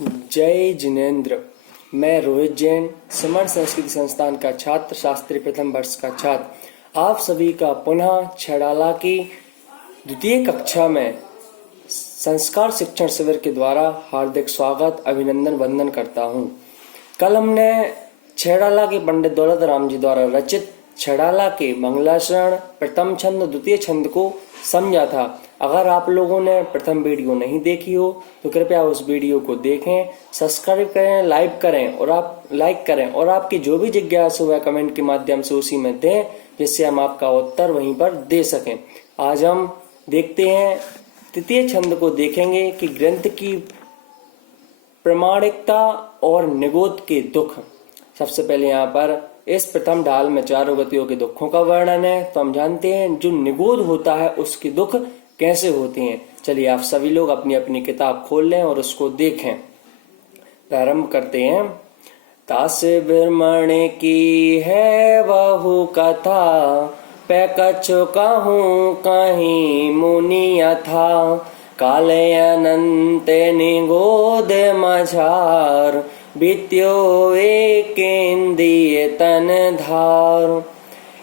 जय जिनेन्द्र। मैं रोहित जैन, समर संस्कृति संस्थान का छात्र, शास्त्री प्रथम वर्ष का छात्र, आप सभी का पुनः छेड़ाला की द्वितीय कक्षा में संस्कार शिक्षण शिविर के द्वारा हार्दिक स्वागत, अभिनंदन, वंदन करता हूँ। कल हमने छेड़ाला के पंडित दौलत राम जी द्वारा रचित छेड़ाला के मंगलाचरण प्रथम छंद द्वितीय छंद को समझा था। अगर आप लोगों ने प्रथम वीडियो नहीं देखी हो तो कृपया उस वीडियो को देखें, सब्सक्राइब करें, लाइक करें और आपकी जो भी जिज्ञासा है कमेंट के माध्यम से उसी में दें, जिससे हम आपका उत्तर वहीं पर दे सकें। आज हम देखते हैं तृतीय छंद को, देखेंगे कि ग्रंथ की प्रामाणिकता और निगोद के दुख। सबसे पहले यहाँ पर इस प्रथम ढाल में चारों गतियों के दुखों का वर्णन है, तो हम जानते हैं जो निगोद होता है उसके दुख कैसे होते हैं। चलिए आप सभी लोग अपनी अपनी किताब खोल लें और उसको देखें। प्रारंभ करते हैं। तास ब्रह्मण की है बहु कथा, पै कछु कहूँ कहीं मुनि था। काले अनंत निगोद मझार, बीत्यो एक इंद्रिय तन धार।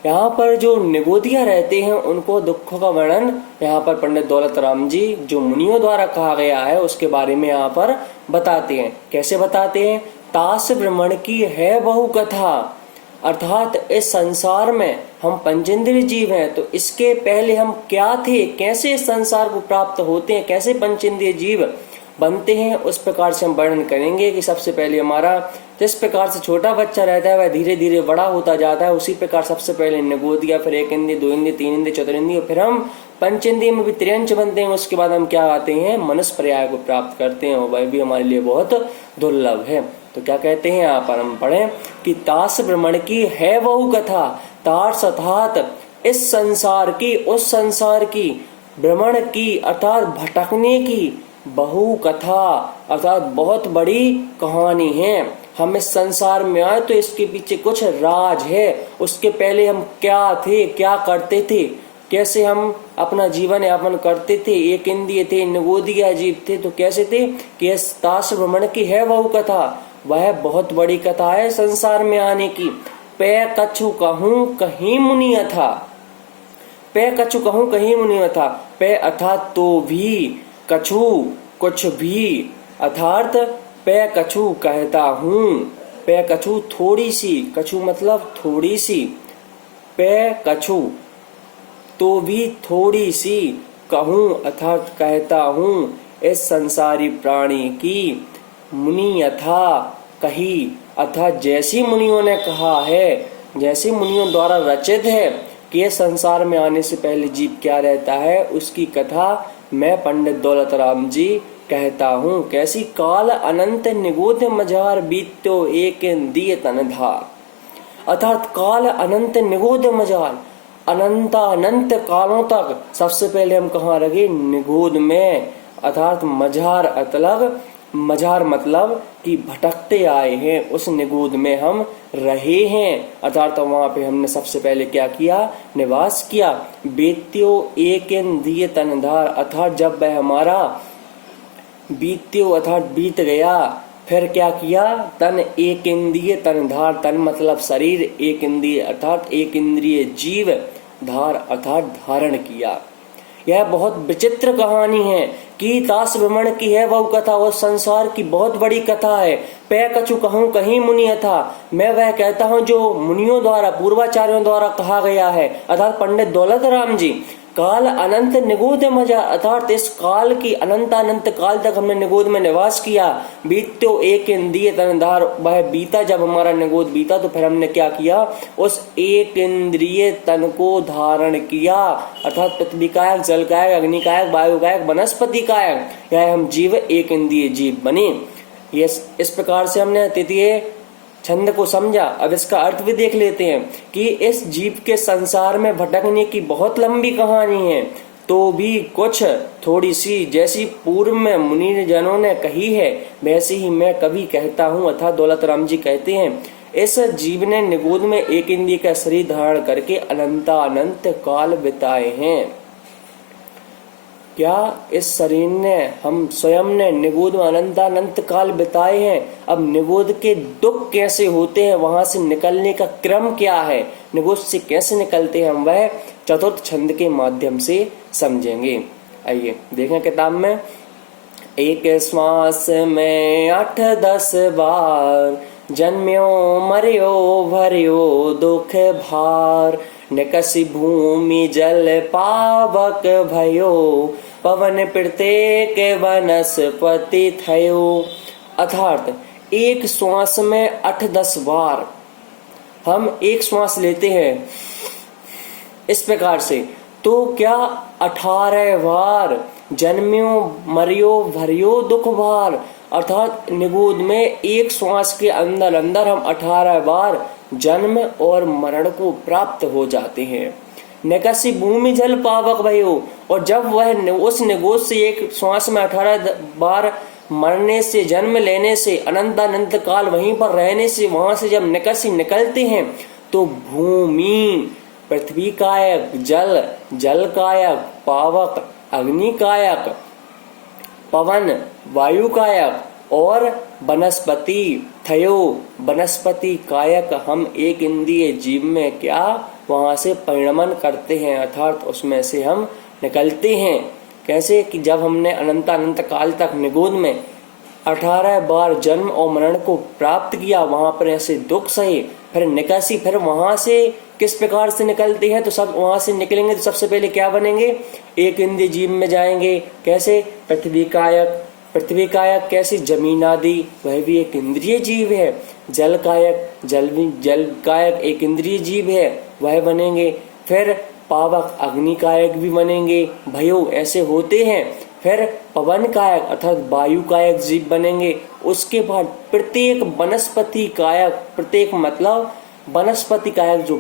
यहाँ पर जो निगोदिया रहते हैं उनको दुखों का वर्णन यहाँ पर पंडित दौलत राम जी जो मुनियों द्वारा कहा गया है उसके बारे में यहाँ पर बताते हैं। कैसे बताते हैं? तास ब्रह्मण की है बहु कथा, अर्थात इस संसार में हम पंचेंद्रिय जीव हैं, तो इसके पहले हम क्या थे, कैसे इस संसार को प्राप्त होते हैं, कैसे पंचेंद्रिय जीव बनते हैं, उस प्रकार से हम वर्णन करेंगे। कि सबसे पहले हमारा जिस प्रकार से छोटा बच्चा रहता है वह धीरे धीरे बड़ा होता जाता है, उसी प्रकार सबसे पहले निगोदिया, फिर एक इंद्रिय, दो इंद्रिय, तीन इंद्रिय, चतुर्इंद्रिय, फिर हम पंचेंद्रिय में भी त्रियंच बनते हैं। उसके बाद हम क्या आते हैं, मनुष्य पर्याय को प्राप्त करते हैं, वह भी हमारे लिए बहुत दुर्लभ है। तो क्या कहते हैं यहाँ पर हम पढ़ें कि तास ब्रह्मण की है बहु कथा, तार्स अर्थात इस संसार की, उस संसार की, भ्रमण की अर्थात भटकने की, बहु कथा अर्थात बहुत बड़ी कहानी है। हम इस संसार में आए तो इसके पीछे कुछ राज है। उसके पहले हम क्या थे, क्या करते थे, कैसे हम अपना जीवन यापन करते थे, एक इंद्रिय थे, निगोदिया जीव थे, तो कैसे थे कि इस तास भ्रमण की है बहु कथा, वह बहुत बड़ी कथा है संसार में आने की। पै कछु कहूँ कहीं मुनि था, पै कछु कहूँ कहीं मुनि था। पै अर्थात तो भी, कछु कुछ भी, अर्थात पै कछु कहता हूँ, पै कछु थोड़ी सी, कछु मतलब थोड़ी सी, पै कछु तो भी थोड़ी सी, कहूँ अर्थात कहता हूँ, इस संसारी प्राणी की, मुनि यथा कही अर्थात जैसी मुनियों ने कहा है, जैसी मुनियों द्वारा रचित है कि ये संसार में आने से पहले जीव क्या रहता है, उसकी कथा मैं पंडित दौलत राम जी कहता हूँ। कैसी? काल अनंत निगोद मझार, बीत्यो एक इंद्रिय तन धार। अर्थात काल अनंत निगोद मझार, अनंत कालों तक सबसे पहले हम कहाँ रहे, निगोद में, अर्थात मझार मतलब कि भटकते आए हैं, उस निगोद में हम रहे हैं, अर्थात वहां पे हमने सबसे पहले क्या किया, निवास किया। बीत्यो एक इंद्रिय तनधार, अर्थात जब वह हमारा बीत्यो अर्थात बीत गया, फिर क्या किया, तन एक इंद्रिय तनधार, तन मतलब शरीर, एक इंद्रिय अर्थात एक इंद्रिय जीव, धार अर्थात धारण किया। यह बहुत विचित्र कहानी है कि तास भ्रमण की है वह कथा, और संसार की बहुत बड़ी कथा है। पै कछु कहूँ कहीं मुनि था, मैं वह कहता हूँ जो मुनियों द्वारा, पूर्वाचार्यों द्वारा कहा गया है, अर्थात पंडित दौलत राम जी। काल अनंत निगोद मजा, अर्थात इस काल की अनंत काल तक हमने निगोद में निवास किया। बीत्यो एक इंद्रिय तनधार, वह बीता, जब हमारा निगोद बीता तो फिर हमने क्या किया, उस एक इंद्रिय तन को धारण किया, अर्थात पृथ्वी कायक, जल कायक, अग्नि कायक, वायु कायक, वनस्पति कायक, यह हम जीव एक इंद्रिय जीव बने। ये इस प्रकार से हमने तृतीय छंद को समझा। अब इसका अर्थ भी देख लेते हैं कि इस जीव के संसार में भटकने की बहुत लंबी कहानी है, तो भी कुछ थोड़ी सी, जैसी पूर्व में मुनि जनों ने कही है वैसे ही मैं कभी कहता हूँ। अर्थात दौलत राम जी कहते हैं इस जीव ने निगोद में एक इंद्रिय का शरीर धारण करके अनंत काल बिताए हैं। क्या इस शरीर ने हम स्वयं ने निगोद में अनंतानंत काल बिताए हैं। अब निगोद के दुख कैसे होते हैं, वहां से निकलने का क्रम क्या है, निगोद से कैसे निकलते हैं, हम वह चतुर्थ छंद के माध्यम से समझेंगे। आइए देखें किताब में। एक श्वास में 8-10 बार, जन्म्यो मरियो भरियो दुख भार, निकसी भूमि जल पावक भयो, पवन प्रत्येक वनस्पति थयो। अर्थात एक श्वास में 8-10 बार हम एक श्वास लेते हैं इस प्रकार से, तो क्या 18 बार जन्म्यो मरियो भरियो दुख भार, अर्थात निगोद में एक श्वास के अंदर अंदर हम 18 बार जन्म और मरण को प्राप्त हो जाते हैं। निकसी भूमि जल पावक भयो, और जब वह उस निगोद से एक श्वास में 18 बार मरने से, जन्म लेने से, अनंत काल वहीं पर रहने से, वहां से जब निकसी निकलते हैं तो भूमि पृथ्वी कायक, जल जल कायक, पावक अग्नि कायक, पवन वायु कायक और वनस्पति थयो वनस्पति कायक, हम एक इंद्रिय जीव में क्या वहां से परिणमन करते हैं, अर्थात उसमें से हम निकलते हैं। कैसे कि जब हमने अनंत काल तक निगोद में 18 बार जन्म और मरण को प्राप्त किया, वहां पर ऐसे दुख सहे, फिर निकासी, फिर वहां से किस प्रकार से निकलते हैं, तो सब वहां से निकलेंगे तो सबसे पहले क्या बनेंगे, एक इंद्रिय जीव में जाएंगे। कैसे, पृथ्वी कायक, पृथ्वी कायक कैसे, जमीन आदि, वह भी एक इंद्रिय जीव है। जल कायक, जल कायक एक इंद्रिय जीव है, वह बनेंगे। फिर पावक अग्नि कायक भी बनेंगे, भयो ऐसे होते हैं। फिर पवन कायक अर्थात वायु कायक जीव बनेंगे। उसके बाद प्रत्येक वनस्पति कायक, प्रत्येक मतलब वनस्पति कायक जो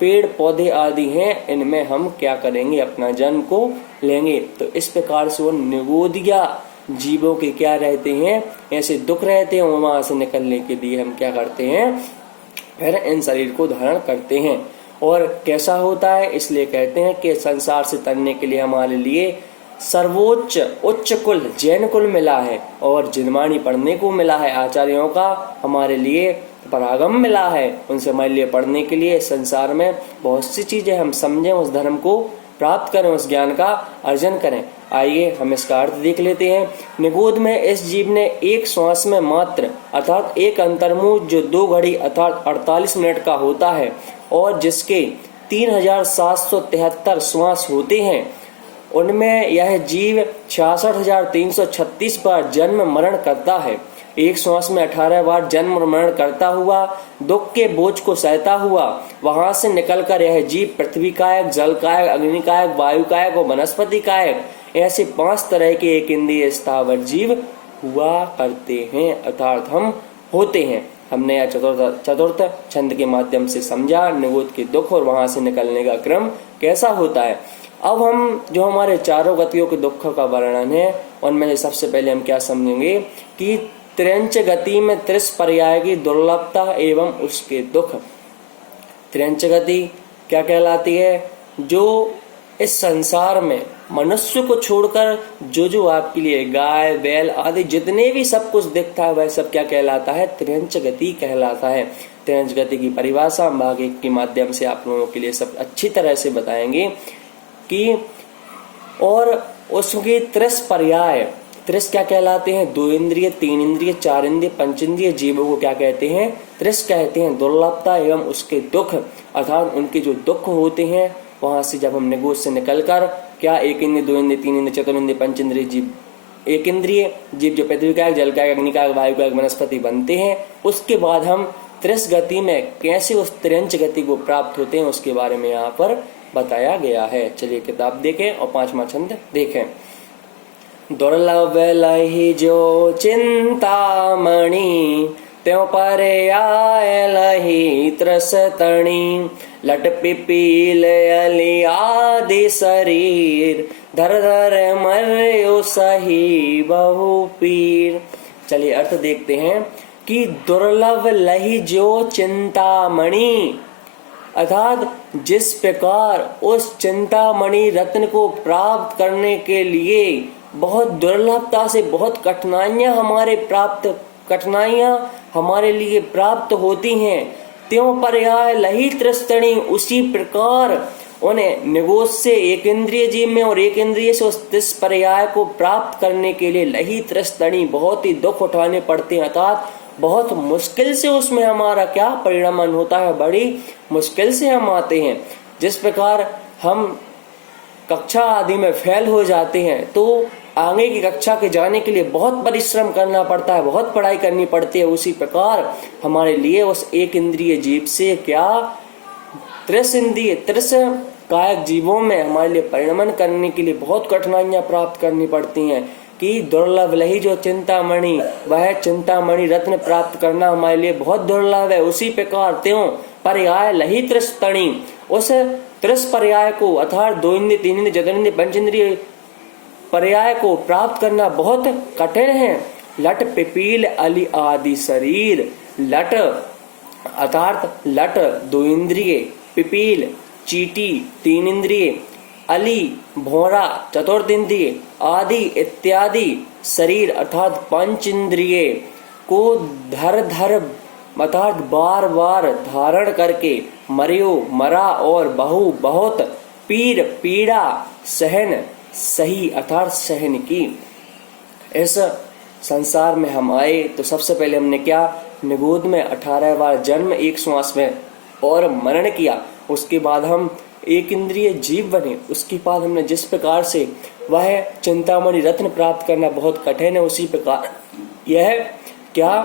पेड़ पौधे आदि हैं, इनमें हम क्या करेंगे, अपना जन्म को लेंगे। तो इस प्रकार से वो निगोदिया जीवों के क्या रहते हैं, ऐसे दुख रहते हैं। वहां से निकलने के लिए हम क्या करते हैं, फिर इन शरीर को धारण करते हैं। और कैसा होता है, इसलिए कहते हैं कि संसार से तरने के लिए हमारे लिए सर्वोच्च उच्च कुल जैन कुल मिला है, और जिनवाणी पढ़ने को मिला है। आचार्यों का हमारे लिए परागम मिला है, उनसे हमारे लिए पढ़ने के लिए संसार में बहुत सी चीजें हम समझें, उस धर्म को प्राप्त करें, उस ज्ञान का अर्जन करें। आइए हम इसका अर्थ देख लेते हैं। निगोद में इस जीव ने एक श्वास में मात्र अर्थात एक अंतर्मुख जो 2 घड़ी अर्थात 48 मिनट का होता है, और जिसके 3773 श्वास होते हैं, उनमें यह जीव 66,336 बार जन्म मरण करता है। एक श्वास में 18 बार जन्म और मरण करता हुआ, दुख के बोझ को सहता हुआ, वहां से निकलकर यह जीव पृथ्वी कायक, जल कायक, अग्नि कायक, वायु कायक और वनस्पति कायक, ऐसे 5 तरह के एक इंद्रिय स्थावर जीव हुआ करते हैं, अर्थात हम होते हैं। हमने यह चतुर्थ छंद के माध्यम से समझा निगोद के दुख और वहां से निकलने का क्रम कैसा होता है। अब हम जो हमारे चारों गतियों के दुख का वर्णन है, उनमें से सबसे पहले हम क्या समझेंगे कि त्रिंच गति में 30 पर्याय की दुर्लभता एवं उसके दुख। त्रिंच गति क्या कहलाती है, जो इस संसार में मनुष्य को छोड़कर जो आपके लिए गाय बैल आदि जितने भी सब कुछ दिखता है, वह सब क्या कहलाता है, त्रिंच गति कहलाता है। त्रिंच गति की परिभाषा हम भाग 1 के माध्यम से आप लोगों के लिए सब अच्छी तरह से बताएंगे कि, और उसके 30 पर्याय, 30 क्या कहलाते हैं, 2 इंद्रिय, 3 इंद्रिय, 4 इंद्रिय, 5 इंद्रिय जीवों को क्या कहते हैं, 30 कहते हैं। दुर्लभता एवं उसके दुख, अर्थात उनके जो दुख होते हैं, वहां से जब हम निगोद से निकलकर क्या एक इंद्रिय, 2 इंद्रिय, 3 इंद्रिय, चतुर्इंद्रिय, 5 इंद्रिय जीव, एक इंद्रिय जीव जो पृथ्वी का, जल का, अग्नि का, वायु का, वनस्पति बनते हैं, उसके बाद हम 30 गति में कैसे उस त्रिंच गति को प्राप्त होते हैं, उसके बारे में यहाँ पर बताया गया है। चलिए किताब देखें और 5वां छंद देखें। दुर्लभ लही जो चिंतामणि, त्यों पर आए लही त्रस तणी, लट पिपील अली आदि शरीर, धर धर मर्यो सही बहु पीर। चलिए अर्थ देखते हैं कि दुर्लभ लही जो चिंतामणि, अर्थात जिस प्रकार उस चिंतामणि रत्न को प्राप्त करने के लिए बहुत दुर्लभता से बहुत कठिनाइयां हमारे लिए प्राप्त होती हैं, त्यों पर्याय लही त्रस्तणी उसी प्रकार उन्हें निगोद से एक इंद्रिय जीव में और एक इंद्रिय से उस पर्याय को प्राप्त करने के लिए लही त्रस्तणी बहुत ही दुख उठाने पड़ते हैं। अर्थात बहुत मुश्किल से उसमें हमारा क्या परिणमन होता है, बड़ी मुश्किल से हम आते हैं। जिस प्रकार हम कक्षा आदि में फेल हो जाते हैं तो आगे की कक्षा के जाने के लिए बहुत परिश्रम करना पड़ता है, बहुत पढ़ाई करनी पड़ती है। उसी प्रकार हमारे लिए उस एक इंद्रिय जीव से क्या त्रिस कायक जीवों में हमारे लिए परिणमन करने के लिए बहुत कठिनाइयां प्राप्त करनी पड़ती हैं कि दुर्लभ लही जो चिंतामणि, वह चिंतामणि रत्न प्राप्त करना हमारे लिए बहुत दुर्लभ है। उसी प्रकार त्यों पर्याय लही त्रिस्तणी उस त्रिस पर्याय को अर्थात 2 इंद्रिय 3 इंद्रिय चतुर्इंद्रिय पंचेंद्रिय पर्याय को प्राप्त करना बहुत कठिन है। लट पिपील अली आदि शरीर, लट अर्थात लट 2 इंद्रिय, पिपील चीटी 3 इंद्रिय, अली भौरा चतुर्थ इंद्रिय, आदि इत्यादि शरीर अर्थात 5 इंद्रिय को धर अर्थात बार बार धारण करके मरियो मरा और बहु बहुत पीर पीड़ा सहन सही अर्थात सहन की। इस संसार में हम आए तो सबसे पहले हमने क्या, निगोद में 18 बार जन्म, एक श्वास में और मरण किया। उसके बाद हम एक इंद्रिय जीव बने। उसके बाद हमने जिस प्रकार से वह चिंतामणि रत्न प्राप्त करना बहुत कठिन है, उसी प्रकार यह क्या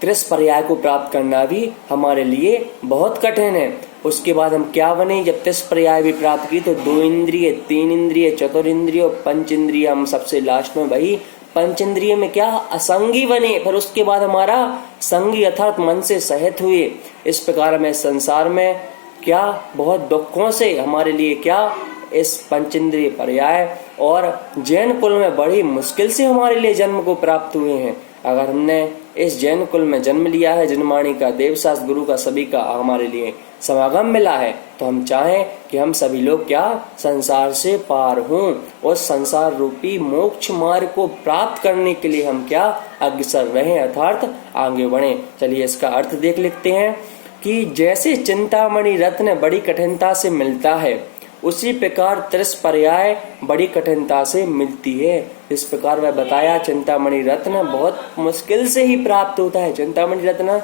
त्रिस पर्याय को प्राप्त करना भी हमारे लिए बहुत कठिन है। उसके बाद हम क्या बने, जब त्रिस पर्याय भी प्राप्त की तो 2 इंद्रिय 3 इंद्रिय चतुर्इंद्रिय और पंचेंद्रिय, हम सबसे लास्ट में वही पंचेंद्रिय में क्या असंगी बने। फिर उसके बाद हमारा संगी अर्थात मन से सहित हुए। इस प्रकार हमें संसार में क्या बहुत दुखों से हमारे लिए क्या इस पंचेंद्रिय पर्याय और जैन कुल में बड़ी मुश्किल से हमारे लिए जन्म को प्राप्त हुए हैं। अगर हमने इस जैन कुल में जन्म लिया है, जनवाणी का देवशास्त्र गुरु का सभी का हमारे लिए समागम मिला है, तो हम चाहें कि हम सभी लोग क्या संसार से पार हों और संसार रूपी मोक्ष मार्ग को प्राप्त करने के लिए हम क्या अग्रसर रहें अर्थात आगे बढ़ें। चलिए इसका अर्थ देख लेते हैं कि जैसे चिंतामणि रत्न बड़ी कठिनता से मिलता है, उसी प्रकार त्रिस पर्याय बड़ी कठिनता से मिलती है। इस प्रकार वह बताया चिंतामणि रत्न बहुत मुश्किल से ही प्राप्त होता है, चिंतामणि रत्न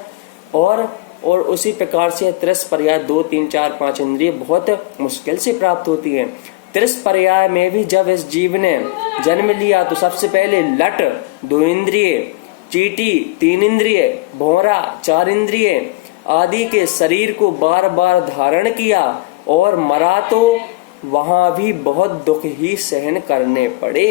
और उसी प्रकार से त्रिस पर्याय 2 3 4 5 इंद्रिय बहुत मुश्किल से प्राप्त होती है। त्रिस पर्याय में भी जब इस जीव ने जन्म लिया तो सबसे पहले लट 2 इंद्रिय, चीटी 3 इंद्रिय, भौरा 4 इंद्रिय आदि के शरीर को बार बार धारण किया और मरा तो वहां भी बहुत दुख ही सहन करने पड़े।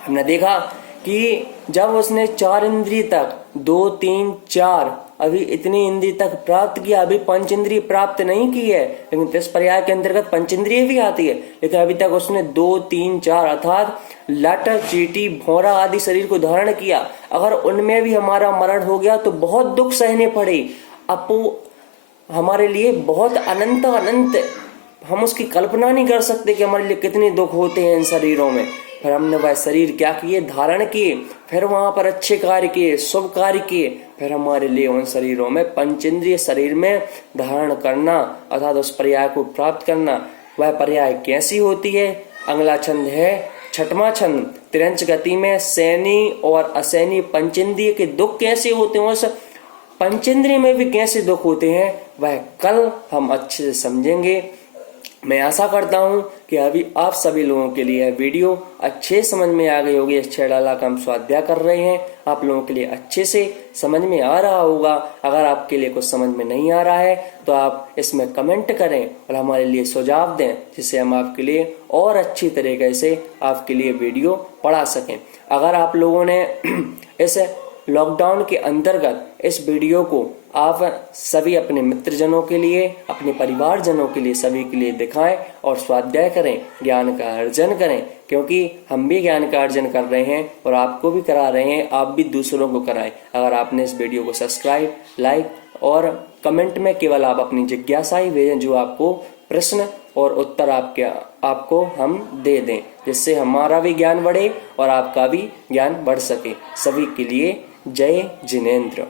हमने देखा कि जब उसने 4 इंद्रिय तक 2 3 4 अभी इतनी इंद्रिय तक प्राप्त किया, अभी पंच इंद्रिय प्राप्त नहीं की है, लेकिन त्रिस पर्याय के अंतर्गत पंच इंद्रिय भी आती है, लेकिन अभी तक उसने 2 3 4 अर्थात लट चीटी भौरा आदि शरीर को धारण किया। अगर उनमें भी हमारा मरण हो गया तो बहुत दुख सहने पड़े। अपो हमारे लिए बहुत अनंत हम उसकी कल्पना नहीं कर सकते कि हमारे लिए कितने दुख होते हैं इन शरीरों में। फिर हमने वह शरीर क्या किए, धारण किए, फिर वहां पर अच्छे कार्य किए, शुभ कार्य किए, फिर हमारे लिए उन शरीरों में पंचेंद्रिय शरीर में धारण करना अर्थात उस पर्याय को प्राप्त करना। वह पर्याय कैसी होती है, अगला छंद है 6वां छंद। त्रिंच गति में सैनी और असैनी पंचेंद्रिय के दुख कैसे होते हैं, उस पंचेंद्रिय में भी कैसे दुख होते हैं, वह कल हम अच्छे से समझेंगे। मैं आशा करता हूं कि अभी आप सभी लोगों के लिए यह वीडियो अच्छे समझ में आ गई होगी। इस 6 डाला का हम स्वाध्याय कर रहे हैं, आप लोगों के लिए अच्छे से समझ में आ रहा होगा। अगर आपके लिए कुछ समझ में नहीं आ रहा है तो आप इसमें कमेंट करें और हमारे लिए सुझाव दें, जिससे हम आपके लिए और अच्छी तरीके से आपके लिए वीडियो पढ़ा सकें। अगर आप लोगों ने इस लॉकडाउन के अंतर्गत इस वीडियो को आप सभी अपने मित्रजनों के लिए, अपने परिवारजनों के लिए, सभी के लिए दिखाएं और स्वाध्याय करें, ज्ञान का अर्जन करें, क्योंकि हम भी ज्ञान का अर्जन कर रहे हैं और आपको भी करा रहे हैं, आप भी दूसरों को कराएं। अगर आपने इस वीडियो को सब्सक्राइब, लाइक और कमेंट में केवल आप अपनी जिज्ञासाएं भेजें, जो आपको प्रश्न और उत्तर आपको हम दे दें, जिससे हमारा भी ज्ञान बढ़े और आपका भी ज्ञान बढ़ सके। सभी के लिए जय जिनेंद्र।